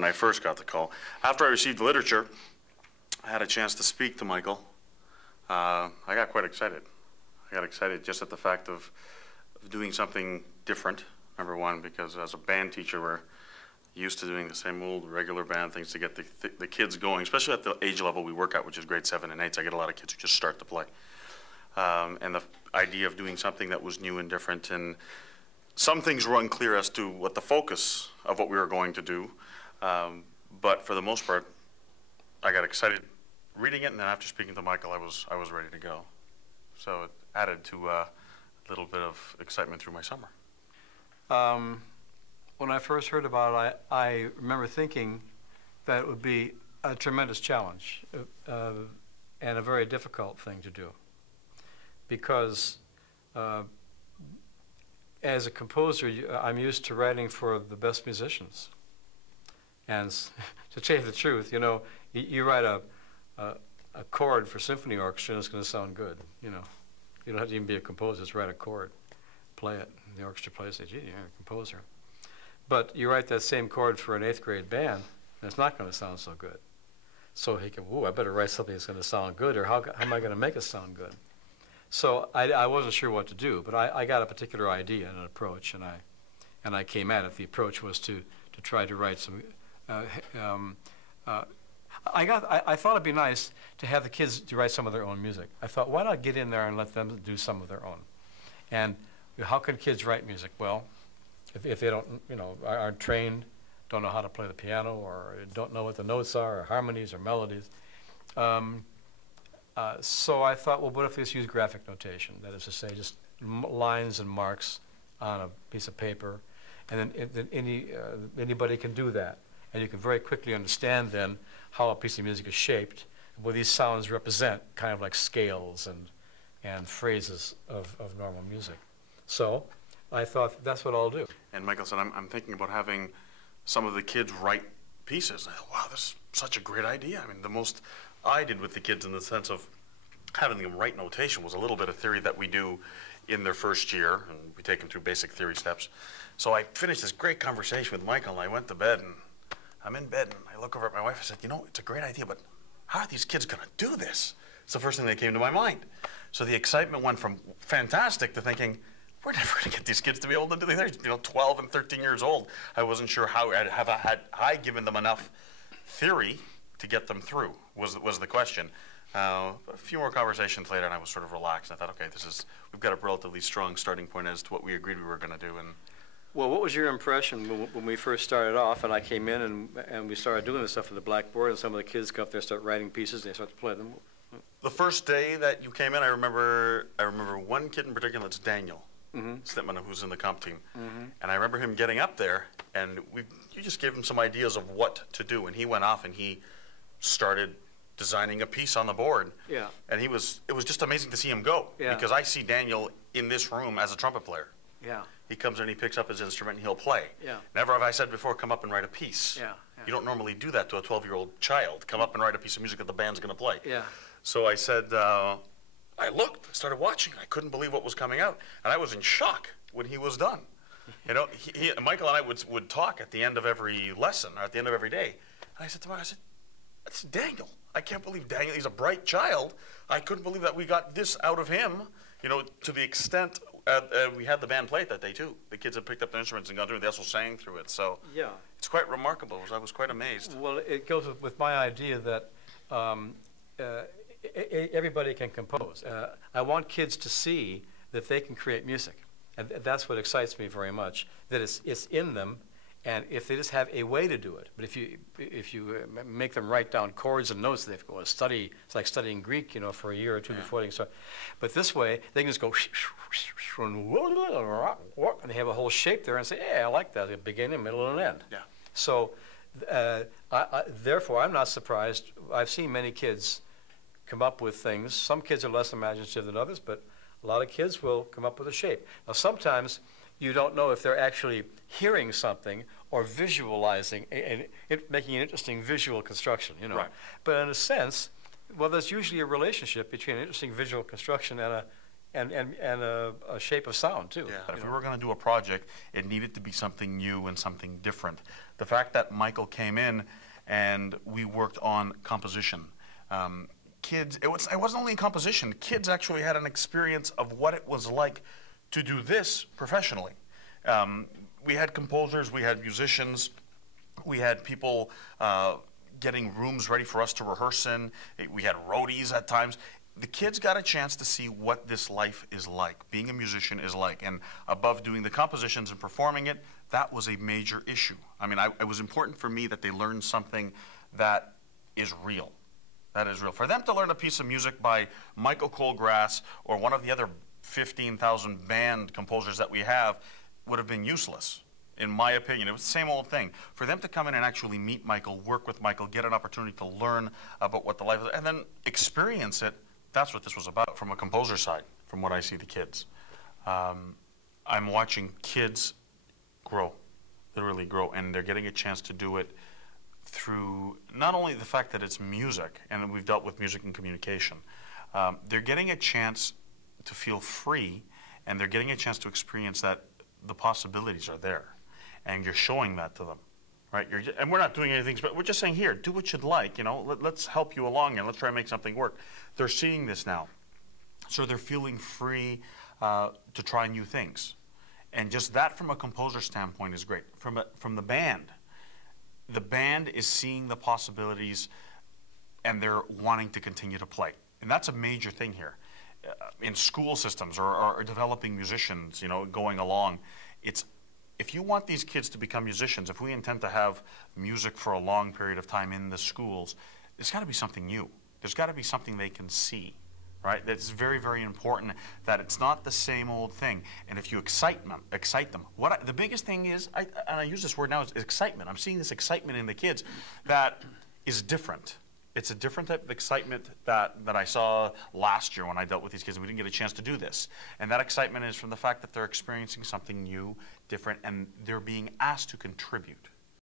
when I first got the call. After I received the literature, I had a chance to speak to Michael. I got quite excited. I got excited just at the fact of doing something different, number one, because as a band teacher, we're used to doing the same old regular band things to get the kids going, especially at the age level we work at, which is grade 7 and 8. So I get a lot of kids who just start to play. And the idea of doing something that was new and different, and some things were unclear as to what the focus of what we were going to do. But for the most part, I got excited reading it, and then after speaking to Michael, I was ready to go. So it added to a little bit of excitement through my summer. When I first heard about it, I remember thinking that it would be a tremendous challenge and a very difficult thing to do, because as a composer, I'm used to writing for the best musicians. And to tell you the truth, you know, you write a chord for symphony orchestra and it's going to sound good, you know. You don't have to even be a composer, just write a chord, play it, and the orchestra plays it, gee, you're a composer. But you write that same chord for an 8th grade band, and it's not going to sound so good. So he can, ooh, I better write something that's going to sound good, or how am I going to make it sound good? So I wasn't sure what to do, but I got a particular idea and an approach, and I came at it. The approach was to try to write some. I thought it'd be nice to have the kids to write some of their own music. I thought, why not get in there and let them do some of their own? And how can kids write music? Well, if they don't, you know, aren't trained, don't know how to play the piano, or don't know what the notes are, or harmonies, or melodies. So I thought, well, what if they just use graphic notation? That is to say, just lines and marks on a piece of paper, and then anybody can do that. And you can very quickly understand then how a piece of music is shaped, what these sounds represent, kind of like scales and phrases of normal music. So I thought, that's what I'll do. And Michael said, I'm thinking about having some of the kids write pieces. I thought, wow, this is such a great idea. I mean, the most I did with the kids in the sense of having them write notation was a little bit of theory that we do in their first year, and we take them through basic theory steps. So I finished this great conversation with Michael, and I went to bed, and I'm in bed, and I look over at my wife and said, you know, it's a great idea, but how are these kids going to do this? It's the first thing that came to my mind. So the excitement went from fantastic to thinking, we're never going to get these kids to be able to do this. They're, you know, 12 and 13 years old. I wasn't sure how, had I given them enough theory to get them through, was the question. A few more conversations later, and I was sort of relaxed. I thought, okay, we've got a relatively strong starting point as to what we agreed we were going to do. And well, what was your impression when we first started off, and I came in and we started doing this stuff on the blackboard, and some of the kids come up there and start writing pieces, and they start to play them? The first day that you came in, I remember one kid in particular. It's Daniel Slipman, who's in the comp team, and I remember him getting up there, and you just gave him some ideas of what to do, and he went off and he started designing a piece on the board. Yeah. And it was just amazing to see him go, because I see Daniel in this room as a trumpet player. Yeah. He comes in and he picks up his instrument and he'll play. Yeah. Never have I said before, come up and write a piece. Yeah. Yeah. You don't normally do that to a 12-year-old child. Come up and write a piece of music that the band's going to play. Yeah. So I said, I looked, I started watching. I couldn't believe what was coming out. And I was in shock when he was done. You know, Michael and I would talk at the end of every lesson, or at the end of every day. And I said to him, that's Daniel. I can't believe Daniel, he's a bright child. I couldn't believe that we got this out of him, you know, to the extent we had the band play it that day too. The kids had picked up their instruments and gone through it. They also sang through it. So yeah, it's quite remarkable. I was quite amazed. Well, it goes with my idea that everybody can compose. I want kids to see that they can create music. And that's what excites me very much, that it's in them. And if they just have a way to do it, but if you make them write down chords and notes, they have to go and study. It's like studying Greek, you know, for a year or two before they can start. But this way, they can just go and they have a whole shape there and say, "Yeah, I like that. A beginning, middle, and an end." Yeah. So, therefore, I'm not surprised. I've seen many kids come up with things. Some kids are less imaginative than others, but a lot of kids will come up with a shape. Now, sometimes you don't know if they're actually hearing something or visualizing, making an interesting visual construction, you know. Right. But in a sense, well, there's usually a relationship between an interesting visual construction and and a shape of sound too. Yeah. If we were going to do a project, it needed to be something new and something different. The fact that Michael came in and we worked on composition. Kids, it wasn't only composition. Kids actually had an experience of what it was like to do this professionally. We had composers, we had musicians, we had people getting rooms ready for us to rehearse in. We had roadies at times. The kids got a chance to see what this life is like, being a musician is like, and above doing the compositions and performing it, that was a major issue. I mean, it was important for me that they learned something that is real. That is real. For them to learn a piece of music by Michael Colgrass or one of the other 15,000 band composers that we have would have been useless, in my opinion. It was the same old thing. For them to come in and actually meet Michael, work with Michael, get an opportunity to learn about what the life is, and then experience it, that's what this was about from a composer side, from what I see the kids. I'm watching kids grow, literally grow, and they're getting a chance to do it through not only the fact that it's music, and we've dealt with music and communication, they're getting a chance to feel free, and they're getting a chance to experience that the possibilities are there, and you're showing that to them, right? And we're not doing anything, but we're just saying, here, do what you'd like, you know, let's help you along, and let's try and make something work. They're seeing this now, so they're feeling free to try new things, and just that from a composer standpoint is great. From the band is seeing the possibilities, and they're wanting to continue to play, and that's a major thing here. In school systems or developing musicians, you know, going along, if you want these kids to become musicians, if we intend to have music for a long period of time in the schools, there's got to be something new. There's got to be something they can see, right? That's very, very important, that it's not the same old thing. And if you excite them, the biggest thing is, and I use this word now, is excitement. I'm seeing this excitement in the kids that is different. It's a different type of excitement that I saw last year when I dealt with these kids, and we didn't get a chance to do this. And that excitement is from the fact that they're experiencing something new, different, and they're being asked to contribute.